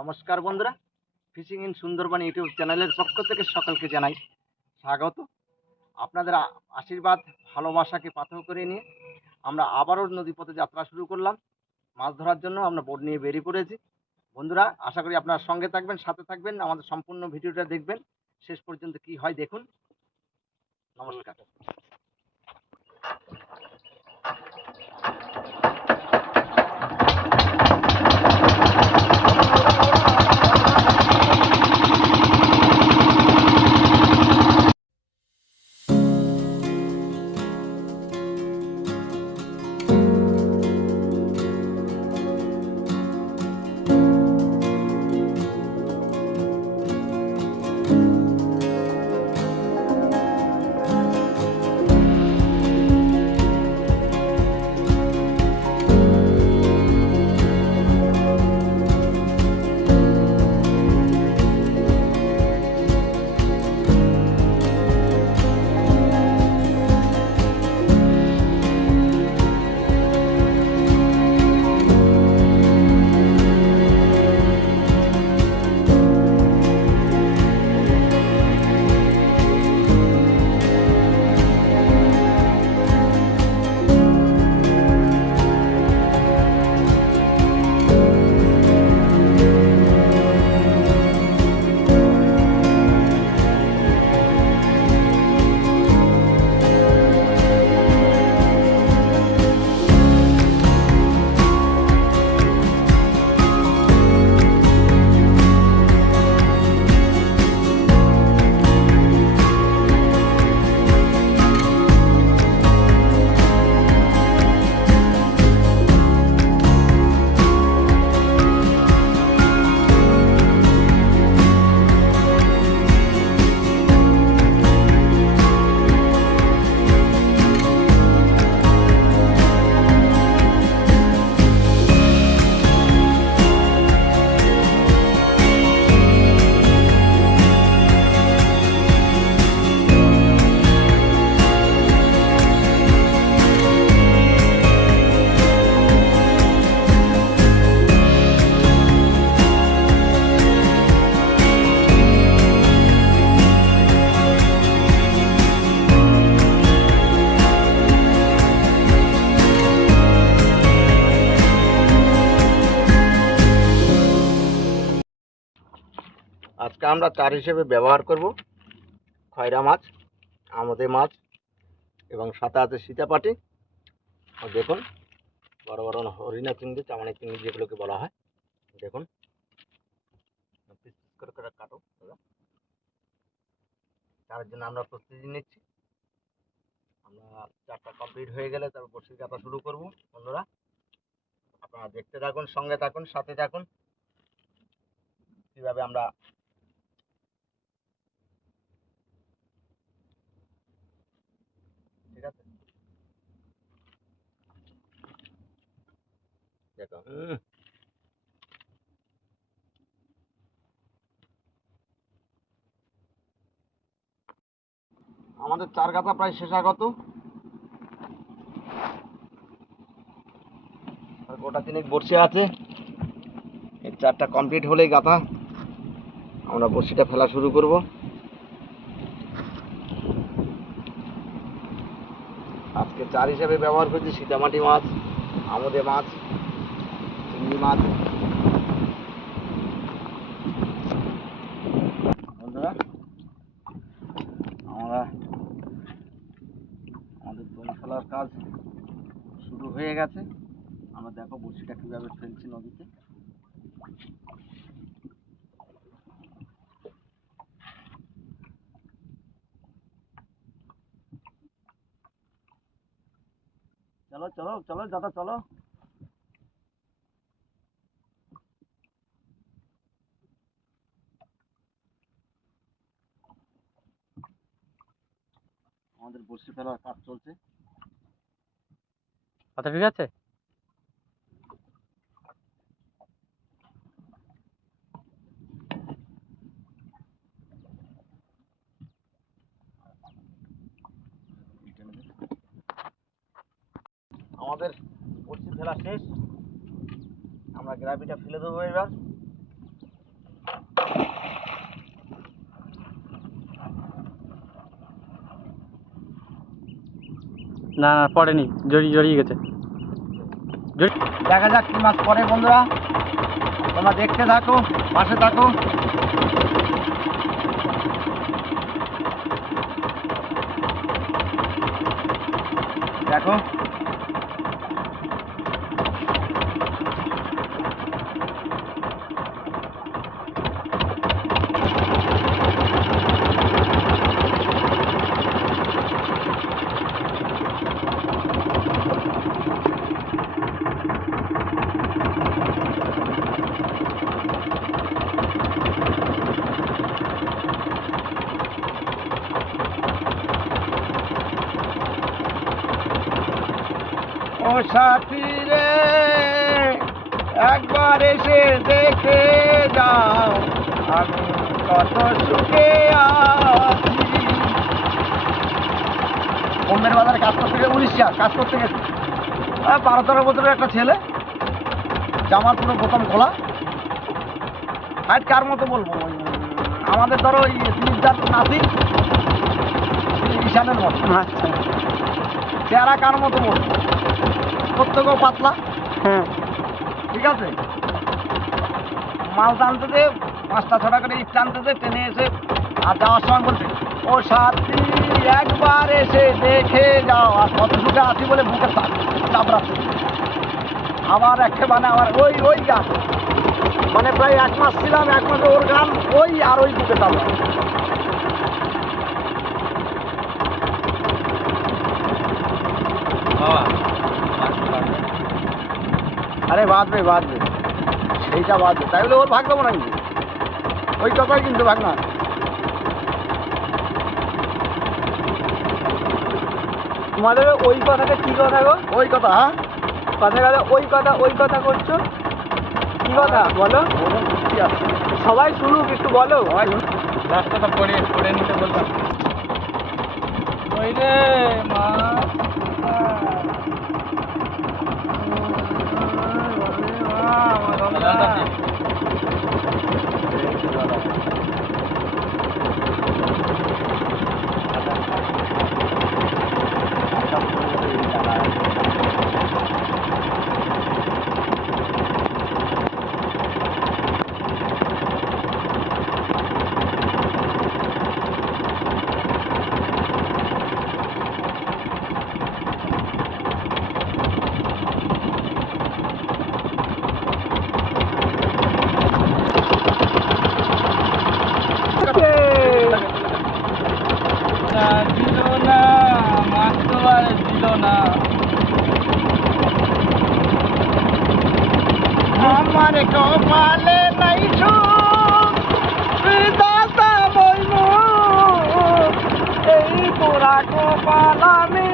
নমস্কার বন্ধুরা, fishing in Sundarban YouTube চ্যানেলের পক্ষ থেকে সকলকে জানাই স্বাগত। আপনাদের আশীর্বাদ ভালোবাসাকে পাথেয় করে নিয়ে আমরা আবারও নদীপথে যাত্রা শুরু করলাম। মাছ ধরার জন্য আমরা বোট নিয়ে বেরিয়ে পড়েছি। বন্ধুরা, আশা করি আপনারা সঙ্গে থাকবেন, সাথে থাকবেন, আমাদের সম্পূর্ণ ভিডিওটা দেখবেন, শেষ পর্যন্ত কি হয় দেখুন। নমস্কার। আজকে আমরা চার হিসেবে ব্যবহার করব খয়রা মাছ, আমোদে মাছ এবং সাথে আছে সীতাপাটি। দেখুন, বড় বড় হরিণা চিংড়ি, চামানি চিংড়ি যেগুলোকে বলা হয়। দেখুন, পিস পিস করে করে কাটো। তার জন্য আমরা প্রস্তুতি নিচ্ছি। আমরা চারটা কমপ্লিট হয়ে গেলে তারপর বড়শি কাটা শুরু করব। বন্ধুরা, আপনারা দেখতে থাকুন, সঙ্গে থাকুন, সাথে থাকুন, কীভাবে আমরা ঠিক আছে দেখো। আমাদের চার গাছা প্রায় শেষাগত, আর গোটা তিনেক বড়শি আছে। এই চারটা কমপ্লিট হলেই গাথা আমরা বড়শিটা ফেলা শুরু করব। আজকে চার হিসাবে ব্যবহার করছি সীতামাটি মাছ, আমোদে মাছ, চিংড়ি মাছ। বন্ধুরা, আমাদের দোল ফেলার কাজ শুরু হয়ে গেছে। আমরা দেখো বড়শিটা কীভাবে ফেলছি নদীতে। চলো চলো চলো দাদা, চলো। আমাদের বড়শি ফেলার কাজ চলছে। কথা ঠিক আছে? আমাদের বড়শি ফেলা শেষ। আমরা গ্রাভিটা ফেলে দেবো এবার। না না পড়েনি, জড়িয়ে গেছে। দেখা যাক কি মাছ পড়ে বন্ধুরা, তোমরা দেখতে থাকো, পাশে থাকো। দেখো ও সাথী রে, একবার এসে দেখে যাও আমি কত সুখে আছি। বোম্বের বাজারে কাজ করতে গেছে, উড়িষ্যা কাজ করতে গেছে। 12-13 বছরের একটা ছেলে, জামার পুরো বোতাম খোলা, হাইট কার মতো বলবো, আমাদের ধরো ওই দিলীপদার নাতি ঈশানের মতো। আচ্ছা চেহারা কার মতো বলবো, প্রত্যেকেও পাতলা। হ্যাঁ ঠিক আছে, মাল টানতেছে 5টা-6টা করে ইট টানতেছে, টেনে এসে আর যাওয়ার সময় বলছে ও সাথী একবার এসে দেখে যাও, আর কত সুখে আছি বলে বুকে চাপড়াচ্ছে। আবার একেবারে আমার ওই গান, মানে প্রায় 1 মাস ছিলাম, 1 মাসে ওর গান ওই আর ওই বুকে চাপড়া। আরে বাঁধবে সেইটা বাঁধবে, তাই বলে ওর ভাগ দেবো নাকি, ওই কথাই কিন্তু ভাগ না। তোমাদের ওই কথাটা কি কথা গো? ওই কথা, হ্যাঁ ওই কথা করছো, কি কথা বলো? কি আছে সবাই শুনুক, একটু বলো। রাস্তাটা পড়ে নিতে বললাম। ওই রে মা, দিল না মাছ তো আর দিল না, আমার কপালে নাই সুখ, দাদা বইনু এই পোড়া কপাল আমি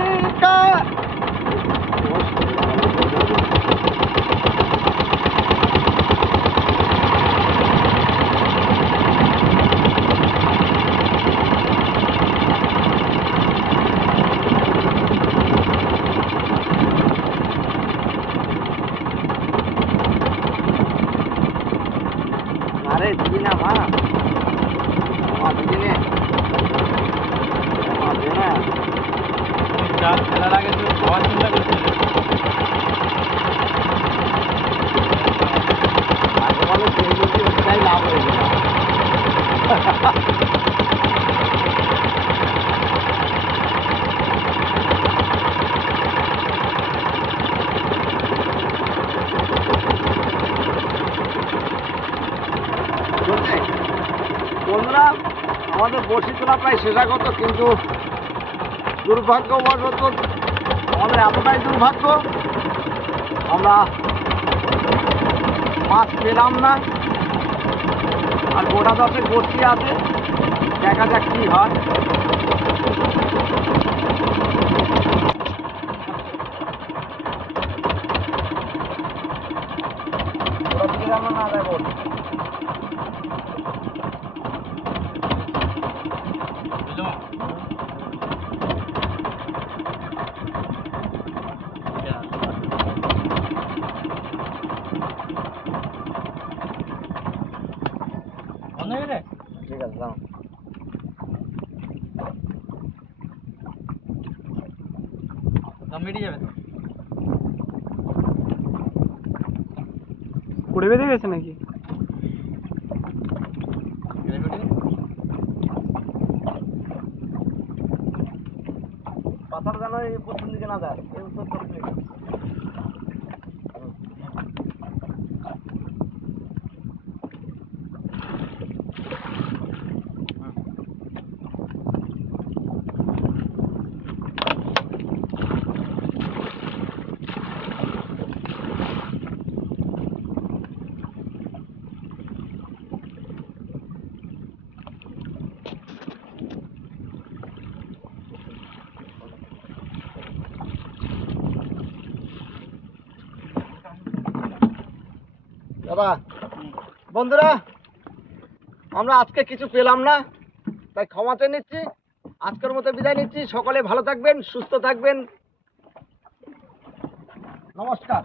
আরে দিদি না মা, দিদি নে না। চাল ফেলার আগে তো খাওয়ার চিন্তা করছিল। আগে বলো সেই যদি ওটাই লাভ হয়ে গেল। বন্ধুরা, আমাদের বড়শি তোলা প্রায় শেষাগত, কিন্তু দুর্ভাগ্যবশত আমাদের এতটাই দুর্ভাগ্য আমরা মাছ পেলাম না। আর গোটা 10 বড়শি আছে, দেখা যাক কি হয়। না দেখো ঠিক আছে দাও। বেরিয়ে যাবে তো। পড়ে বেঁধে গেছে নাকি? পাতার যেন এই পশ্চিম দিকে না যায়, এই উত্তর পশ্চিমে। দাদা, বন্ধুরা, আমরা আজকে কিছু পেলাম না, তাই ক্ষমা চেয়ে নিচ্ছি। আজকের মতো বিদায় নিচ্ছি। সকলে ভালো থাকবেন, সুস্থ থাকবেন। নমস্কার।